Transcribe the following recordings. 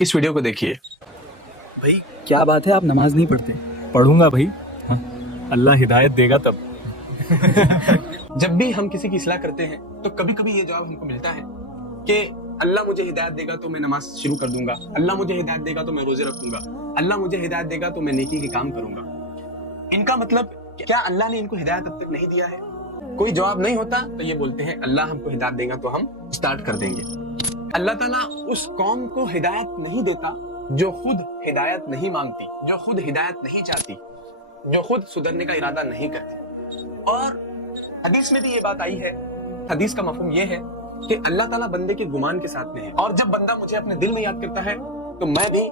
इस वीडियो को देखिए। भाई क्या बात है, आप नमाज नहीं पढ़ते? पढ़ूंगा भाई। हाँ, अल्लाह हिदायत देगा तब। जब भी हम किसी की इस्लाह करते हैं तो कभी कभी ये जवाब हमको मिलता है कि अल्लाह मुझे हिदायत देगा तो मैं नमाज शुरू कर दूंगा, अल्लाह मुझे हिदायत देगा तो मैं रोजे रखूंगा, अल्लाह मुझे हिदायत देगा तो मैं नेकी के काम करूंगा। इनका मतलब क्या अल्लाह ने इनको हिदायत अब तक नहीं दिया है? कोई जवाब नहीं होता तो ये बोलते हैं अल्लाह हमको हिदायत देगा तो हम स्टार्ट कर देंगे। अल्लाह ताला उस कौम को हिदायत नहीं देता जो खुद हिदायत नहीं मांगती, जो खुद हिदायत नहीं चाहती, जो खुद सुधरने का इरादा नहीं करती। और हदीस में भी ये बात आई है, हदीस का मफहूम ये है कि अल्लाह ताला बंदे के गुमान के साथ में है, और जब बंदा मुझे अपने दिल में याद करता है तो मैं भी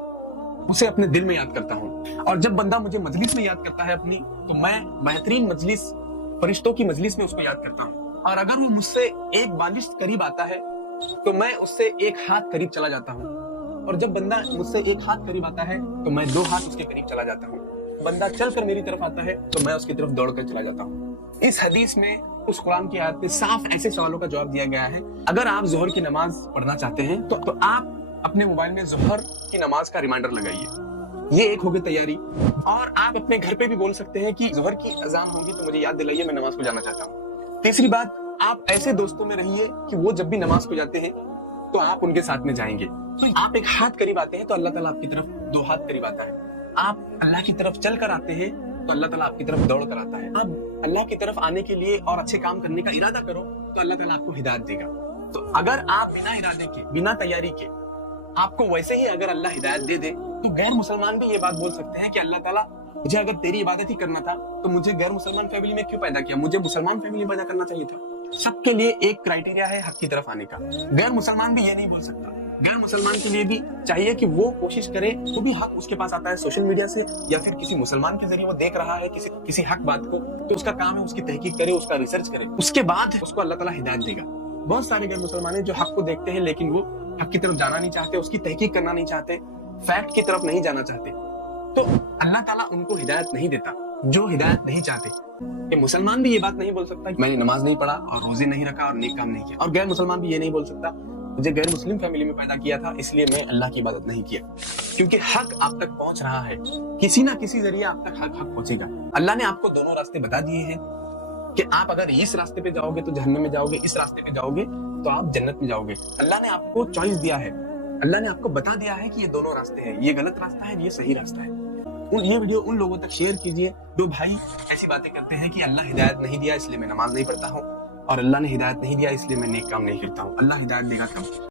उसे अपने दिल में याद करता हूँ, और जब बंदा मुझे मजलिस में याद करता है अपनी, तो मैं बेहतरीन मजलिस, फरिश्तों की मजलिस में उसको याद करता हूँ। और अगर वो मुझसे एक बालिश करीब आता है तो मैं उससे एक हाथ करीब चला जाता हूँ, और जब बंदा मुझसे एक हाथ करीब आता है तो मैं दो हाथ उसके करीब चला जाता हूँ। बंदा चलकर मेरी तरफ आता है तो मैं उसकी तरफ दौड़कर चला जाता हूँ। इस हदीस में, उस कुरान की आयत में साफ ऐसे सवालों का जवाब दिया गया है। अगर आप जोहर की नमाज पढ़ना चाहते हैं तो आप अपने मोबाइल में जोहर की नमाज का रिमाइंडर लगाइए। ये एक होगी तैयारी। और आप अपने घर पे भी बोल सकते हैं कि जोहर की अजान होगी तो मुझे याद दिलाइए, मैं नमाज को जाना चाहता हूँ। तीसरी बात, आप ऐसे दोस्तों में रहिए कि वो जब भी नमाज को जाते हैं तो आप उनके साथ में जाएंगे। तो आप एक हाथ करीब आते हैं तो अल्लाह ताला आपकी तरफ दो हाथ करीब आता है। आप अल्लाह की तरफ चल कर आते हैं तो अल्लाह ताला आपकी तरफ दौड़ कर आता है। आप अल्लाह की तरफ आने के लिए और अच्छे काम करने का इरादा करो तो अल्लाह ताला आपको हिदायत देगा। तो अगर आप बिना इरादे के, बिना तैयारी के, आपको वैसे ही अगर अल्लाह हिदायत दे दे तो गैर मुसलमान भी ये बात बोल सकते हैं कि अल्लाह ताला मुझे अगर तेरी इबादत ही करना था तो मुझे गैर मुसलमान फैमिली में क्यों पैदा किया, मुझे मुसलमान फैमिली में पैदा करना चाहिए था। सबके लिए एक क्राइटेरिया है हक की तरफ आने का। गैर मुसलमान भी ये नहीं बोल सकता। गैर मुसलमान के लिए भी चाहिए कि वो कोशिश करे, तो भी हक उसके पास आता है सोशल मीडिया से या फिर किसी मुसलमान के जरिए वो देख रहा है किसी हक बात को, तो उसका काम है उसकी तहकीक करे, उसका रिसर्च करे, उसके बाद उसको अल्लाह ताला हिदायत देगा। बहुत सारे गैर मुसलमान हैं जो हक को देखते हैं लेकिन वो हक की तरफ जाना नहीं चाहते, उसकी तहकीक करना नहीं चाहते, फैक्ट की तरफ नहीं जाना चाहते, तो अल्लाह ताला उनको हिदायत नहीं देता जो हिदायत नहीं चाहते। ये मुसलमान भी ये बात नहीं बोल सकता कि मैंने नमाज नहीं पढ़ा और रोजे नहीं रखा और नेक काम नहीं किया, और गैर मुसलमान भी ये नहीं बोल सकता मुझे गैर मुस्लिम फैमिली में पैदा किया था इसलिए मैं अल्लाह की इबादत नहीं किया। क्योंकि हक आप तक पहुंच रहा है, किसी ना किसी जरिए आप तक हक पहुंचेगा। अल्लाह ने आपको दोनों रास्ते बता दिए हैं कि आप अगर इस रास्ते पे जाओगे तो जहन्नम में जाओगे, इस रास्ते पे जाओगे तो आप जन्नत में जाओगे। अल्लाह ने आपको चॉइस दिया है, अल्लाह ने आपको बता दिया है कि ये दोनों रास्ते हैं, ये गलत रास्ता है, ये सही रास्ता है। ये वीडियो उन लोगों तक शेयर कीजिए जो भाई ऐसी बातें करते हैं कि अल्लाह हिदायत नहीं दिया इसलिए मैं नमाज नहीं पढ़ता हूँ, और अल्लाह ने हिदायत नहीं दिया इसलिए मैं नेक काम नहीं करता हूँ। अल्लाह हिदायत देगा तब।